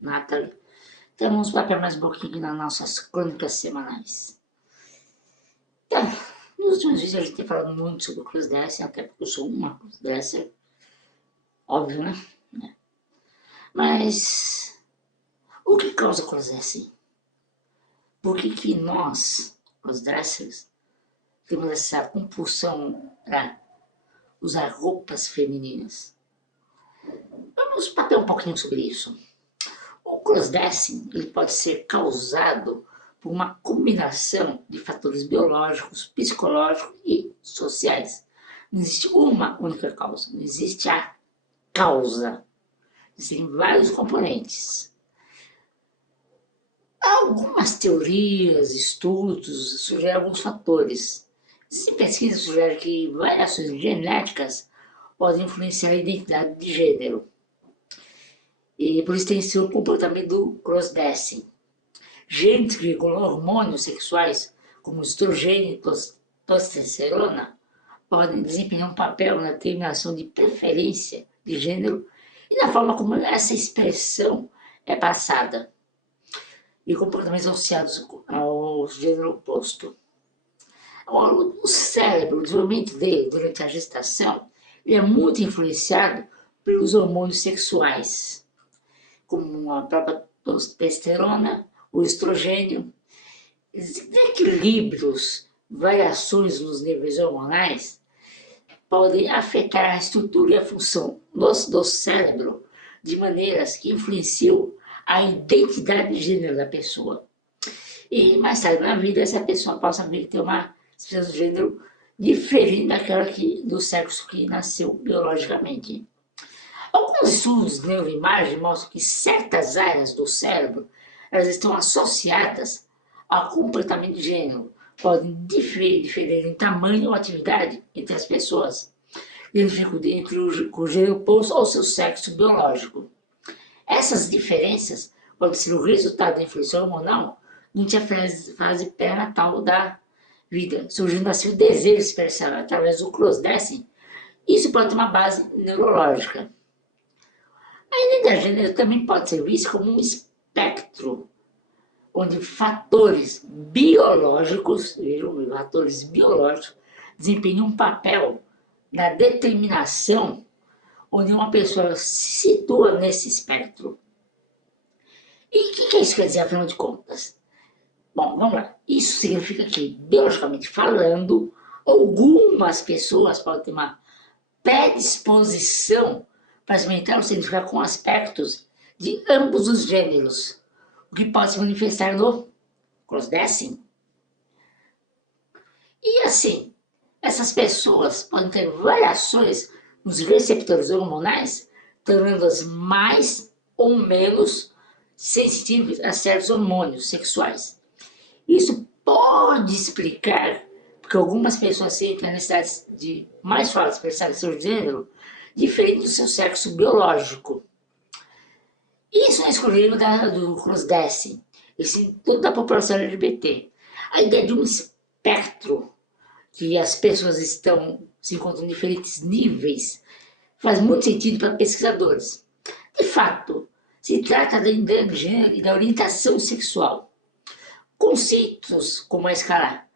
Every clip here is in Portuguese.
Nathalie. Temos um papel mais um pouquinho nas nossas crônicas semanais. Então, nos últimos vídeos a gente tem falado muito sobre o crossdressing, até porque eu sou uma crossdresser, óbvio, né? Mas o que causa crossdressing? Por que nós, crossdressers, temos essa compulsão para usar roupas femininas? Vamos bater um pouquinho sobre isso. O crossdressing ele pode ser causado por uma combinação de fatores biológicos, psicológicos e sociais. Não existe uma única causa, não existe a causa. Existem vários componentes. Há algumas teorias, estudos, sugerem alguns fatores. Existem pesquisas que sugerem que variações genéticas podem influenciar a identidade de gênero. E por isso tem sido o comportamento do crossdressing. Gente que com hormônios sexuais, como estrogênio e testosterona, podem desempenhar um papel na determinação de preferência de gênero e na forma como essa expressão é passada, e comportamentos associados ao gênero oposto. O cérebro, o desenvolvimento dele durante a gestação, ele é muito influenciado pelos hormônios sexuais, como a própria testosterona, o estrogênio. Desequilíbrios, variações nos níveis hormonais podem afetar a estrutura e a função do cérebro de maneiras que influenciam a identidade de gênero da pessoa. E mais tarde na vida, essa pessoa possa vir ter uma expressão de gênero diferente daquela do sexo que nasceu biologicamente. Alguns estudos de neuroimagem mostram que certas áreas do cérebro elas estão associadas ao comportamento de gênero, podem diferir em tamanho ou atividade entre as pessoas, entre o gênero oposto ao seu sexo biológico. Essas diferenças podem ser o resultado da influência hormonal durante a fase pré-natal da vida, surgindo assim o desejo de expressar através do crossdressing. Isso pode ter uma base neurológica. A identidade de gênero também pode ser vista como um espectro, onde fatores biológicos desempenham um papel na determinação onde uma pessoa se situa nesse espectro. E o que isso quer dizer, afinal de contas? Bom, vamos lá. Isso significa que, biologicamente falando, algumas pessoas podem ter uma predisposição para experimentar ou se identificar com aspectos de ambos os gêneros, o que pode se manifestar no crossdressing. E assim, essas pessoas podem ter variações nos receptores hormonais, tornando-as mais ou menos sensíveis a certos hormônios sexuais. Isso pode explicar porque algumas pessoas sentem a necessidade de mais fácil expressar seu gênero diferente do seu sexo biológico. Isso não é exclusivo do crossdressing, e sim toda a população LGBT. A ideia de um espectro que as pessoas se encontram em diferentes níveis faz muito sentido para pesquisadores. De fato, se trata da ideia de gênero e da orientação sexual. Conceitos como a escala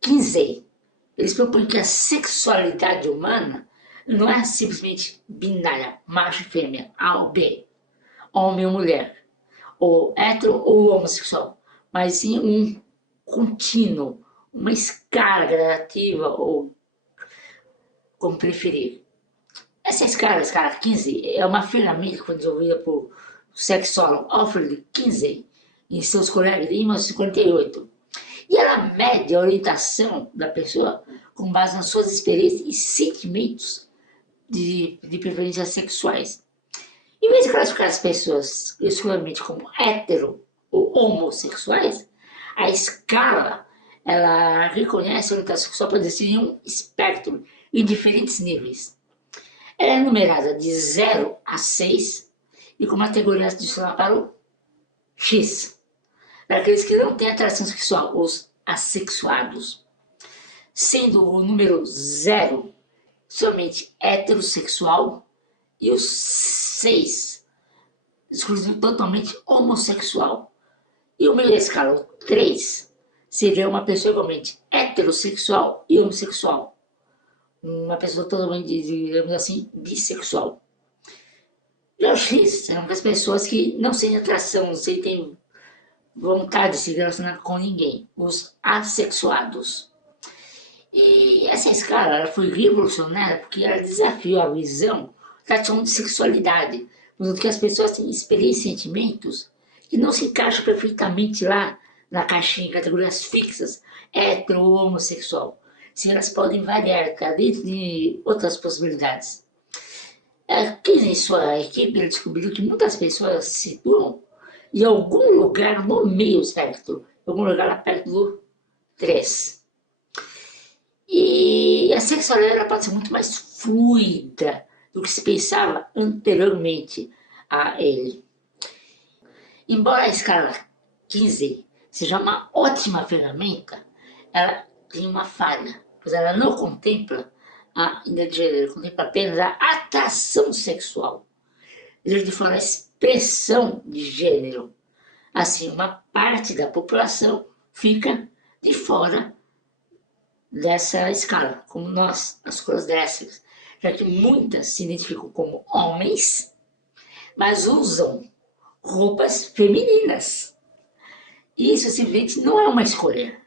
Kinsey, eles propõem que a sexualidade humana não é simplesmente binária, macho e fêmea, A ou B, homem ou mulher, ou hétero ou homossexual, mas sim um contínuo, uma escala gradativa, ou como preferir. Essa escala, a escala Kinsey, é uma ferramenta que foi desenvolvida por sexólogo Alfred Kinsey e seus colegas em 1958. E ela mede a orientação da pessoa com base nas suas experiências e sentimentos de preferências sexuais. Em vez de classificar as pessoas exclusivamente como hétero ou homossexuais, a escala ela reconhece a orientação sexual para definir um espectro em diferentes níveis. Ela é numerada de 0 a 6 e com uma categoria adicional para o X, para aqueles que não têm atração sexual, os assexuados, sendo o número 0 somente heterossexual e o 6 exclusivo totalmente homossexual. E o meio da escala, o 3, seria uma pessoa igualmente heterossexual e homossexual. Uma pessoa totalmente, digamos assim, bissexual. Já o X são as pessoas que não sentem atração, não sentem vontade de se relacionar com ninguém, os assexuados. E essa escala ela foi revolucionária porque ela desafiou a visão tradicional de sexualidade, mostrando que as pessoas têm experiências e sentimentos que não se encaixam perfeitamente lá na caixinha, em categorias fixas, hetero ou homossexual. Se elas podem variar, tá dentro de outras possibilidades. Aqui em sua equipe, ele descobriu que muitas pessoas se situam em algum lugar no meio espectro, em algum lugar lá perto do 3. E a sexualidade pode ser muito mais fluida do que se pensava anteriormente a ele. Embora a escala 15 seja uma ótima ferramenta, ela tem uma falha, pois ela não contempla a identidade, contempla apenas a atração sexual, de fora a expressão de gênero. Assim, uma parte da população fica de fora dessa escala, como nós, as crossdressers, já que muitas se identificam como homens, mas usam roupas femininas. E isso simplesmente não é uma escolha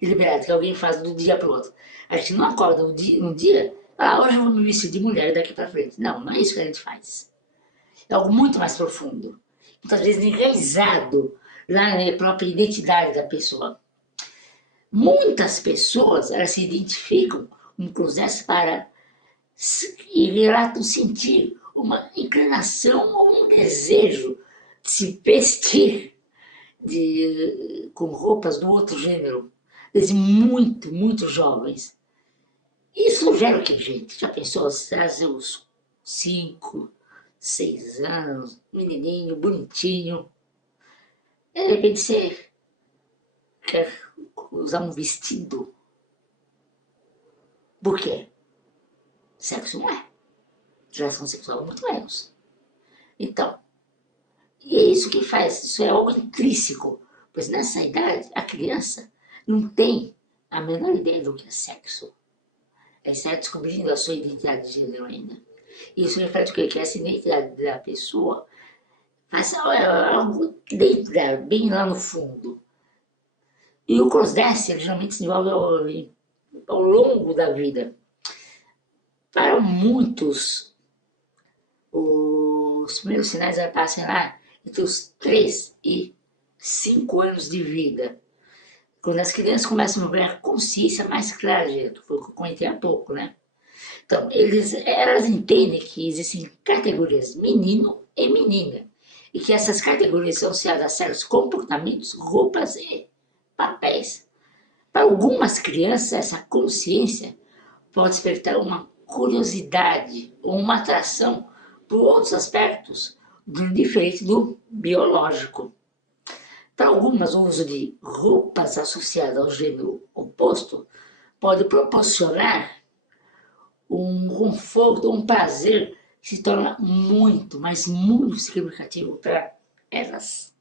deliberada que alguém faz do dia para o outro. A gente não acorda um dia, hoje eu vou me vestir de mulher daqui para frente. Não, não é isso que a gente faz. É algo muito mais profundo, muitas vezes enraizado lá na própria identidade da pessoa. Muitas pessoas elas se identificam com cruzes para e relatam sentir uma inclinação ou um desejo de se vestir com roupas do outro gênero, desde muito jovens. Isso gera o que, gente? Já pensou? Trazer uns 5, 6 anos, menininho, bonitinho. De repente você quer usar um vestido. Por quê? Sexo não é. Relação sexual muito menos. Então, e é isso que faz, isso é algo intrínseco. Pois nessa idade, a criança não tem a menor ideia do que é sexo. Ela está descobrindo a sua identidade de gênero ainda. Isso reflete o quê? Que essa identidade da pessoa faz algo dentro dela, bem lá no fundo. E o crossdresser geralmente se desenvolve ao longo da vida. Para muitos, os primeiros sinais aparecem lá entre os 3 e 5 anos de vida. Quando as crianças começam a ganhar consciência mais clara, gente, foi o que eu comentei há pouco, né? Então, elas entendem que existem categorias menino e menina, e que essas categorias são associadas a certos comportamentos, roupas e papéis. Para algumas crianças, essa consciência pode despertar uma curiosidade ou uma atração por outros aspectos diferente do biológico. Para algumas, o uso de roupas associadas ao gênero oposto pode proporcionar um conforto, um prazer que se torna muito, mas muito significativo para elas.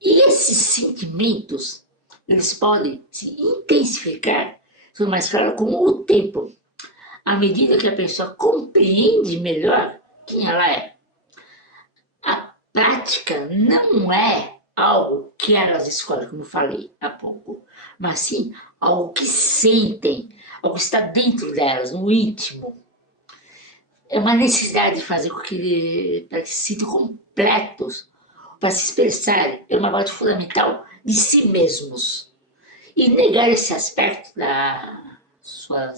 E esses sentimentos, eles podem se intensificar, são mais claro com o tempo, à medida que a pessoa compreende melhor quem ela é. A prática não é algo que elas escolhem, como eu falei há pouco, mas sim algo que sentem, algo que está dentro delas, no íntimo. É uma necessidade de fazer com que para que se sintam completos, para se expressarem, é uma parte fundamental de si mesmos. E negar esse aspecto da sua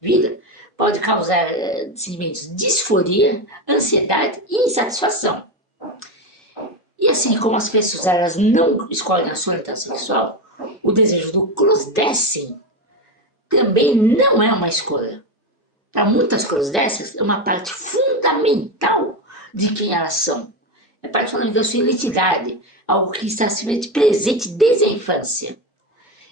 vida pode causar sentimentos de disforia, ansiedade e insatisfação. E assim como as pessoas elas não escolhem a sua orientação sexual, o desejo do crossdressing também não é uma escolha. Para muitas crossdressers, é uma parte fundamental de quem elas são. É parte fundamental da sua identidade, algo que está simplesmente presente desde a infância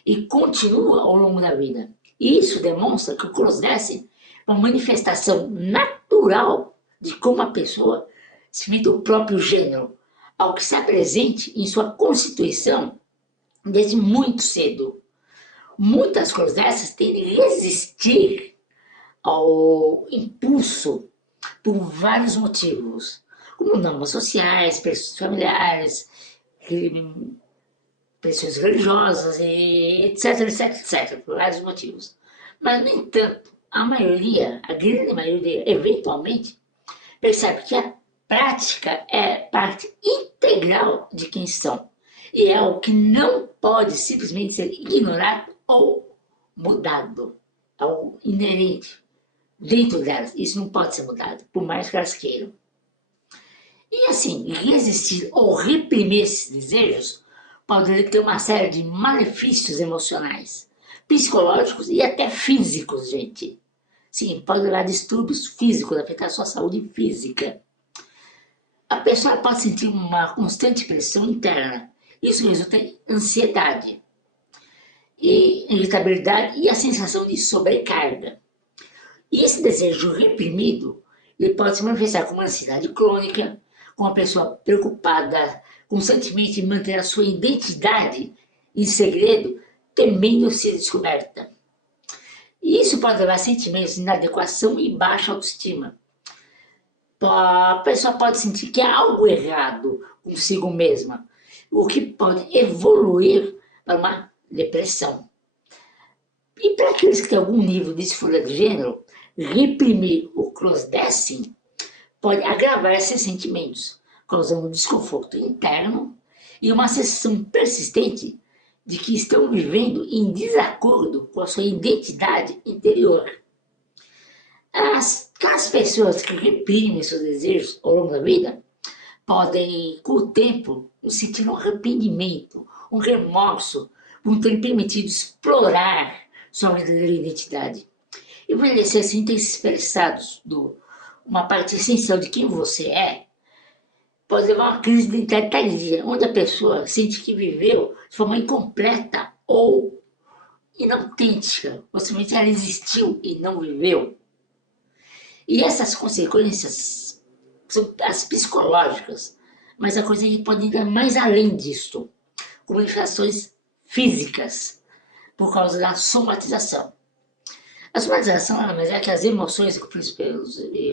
e continua ao longo da vida. E isso demonstra que o crossdressing é uma manifestação natural de como a pessoa simplesmente o próprio gênero, algo que está presente em sua constituição desde muito cedo. Muitas coisas dessas tendem a resistir ao impulso por vários motivos, como normas sociais, pressões familiares, pressões religiosas, e etc, etc, etc, por vários motivos. Mas, no entanto, a grande maioria, eventualmente, percebe que a prática é parte integral de quem são e é o que não pode simplesmente ser ignorado ou mudado, é algo inerente dentro delas. Isso não pode ser mudado, por mais que elas queiram. E assim, resistir ou reprimir esses desejos pode ter uma série de malefícios emocionais, psicológicos e até físicos, gente. Sim, pode levar a distúrbios físicos, afetar a sua saúde física. A pessoa pode sentir uma constante pressão interna. Isso resulta em ansiedade, e irritabilidade e a sensação de sobrecarga. E esse desejo reprimido, ele pode se manifestar como ansiedade crônica, com uma pessoa preocupada constantemente em manter a sua identidade em segredo, temendo ser descoberta. E isso pode levar a sentimentos de inadequação e baixa autoestima. A pessoa pode sentir que há algo errado consigo mesma, o que pode evoluir para uma depressão. E para aqueles que têm algum nível de disforia de gênero, reprimir o crossdressing pode agravar esses sentimentos, causando um desconforto interno e uma sensação persistente de que estão vivendo em desacordo com a sua identidade interior. As pessoas que reprimem seus desejos ao longo da vida podem, com o tempo, sentir um arrependimento, um remorso por não ter permitido explorar sua verdadeira identidade. Envelhecer sem ter se expressado uma parte essencial de quem você é pode levar a uma crise de identidade tardia, onde a pessoa sente que viveu de forma incompleta ou inautêntica, ou simplesmente ela existiu e não viveu. E essas consequências são as psicológicas, mas a coisa pode ir mais além disso, como manifestações físicas, por causa da somatização. A somatização nada mais é que as emoções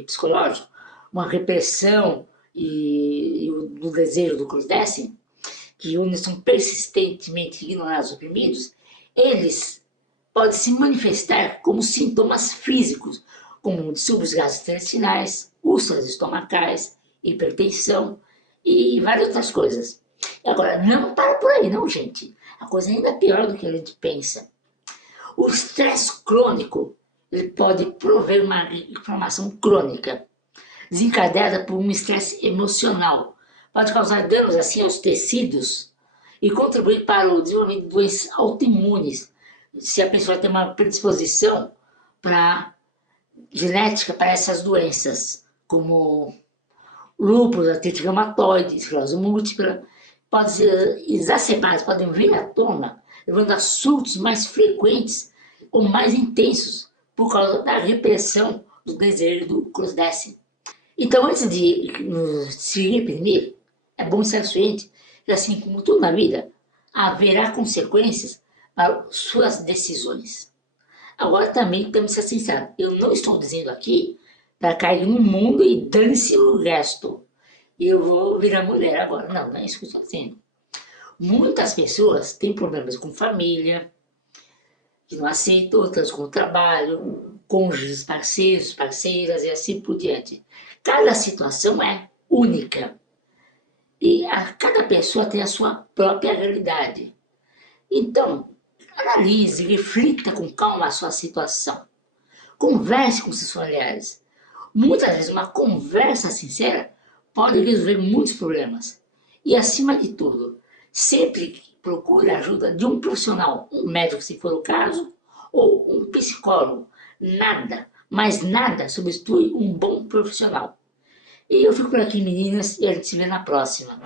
psicológicas, uma repressão e o desejo do crossdressing, que onde são persistentemente ignorados, oprimidos, eles podem se manifestar como sintomas físicos, como distúrbios gastrointestinais, úlceras estomacais, hipertensão e várias outras coisas. Agora, não para por aí não, gente. A coisa é ainda pior do que a gente pensa. O estresse crônico ele pode prover uma inflamação crônica, desencadeada por um estresse emocional. Pode causar danos assim aos tecidos e contribuir para o desenvolvimento de doenças autoimunes, se a pessoa tem uma predisposição genética para essas doenças, como lúpus, artrite reumatoide, esclerose múltipla, podem ser exacerbadas, podem vir à tona, levando a surtos mais frequentes ou mais intensos por causa da repressão do desejo do crossdressing. Então, antes de se reprimir, é bom estar ciente que, assim como tudo na vida, haverá consequências para suas decisões. Agora também temos que ser sinceros, eu não estou dizendo aqui para cair no mundo e dane-se o resto. Eu vou virar mulher agora. Não, não é isso que eu estou dizendo. Muitas pessoas têm problemas com família, que não aceitam, outras com o trabalho, cônjuges, parceiros, parceiras e assim por diante. Cada situação é única. E cada pessoa tem a sua própria realidade. Então, analise, reflita com calma a sua situação. Converse com seus familiares. Muitas vezes uma conversa sincera pode resolver muitos problemas. E acima de tudo, sempre procure a ajuda de um profissional, um médico se for o caso, ou um psicólogo. Nada, mas nada substitui um bom profissional. E eu fico por aqui, meninas, e a gente se vê na próxima.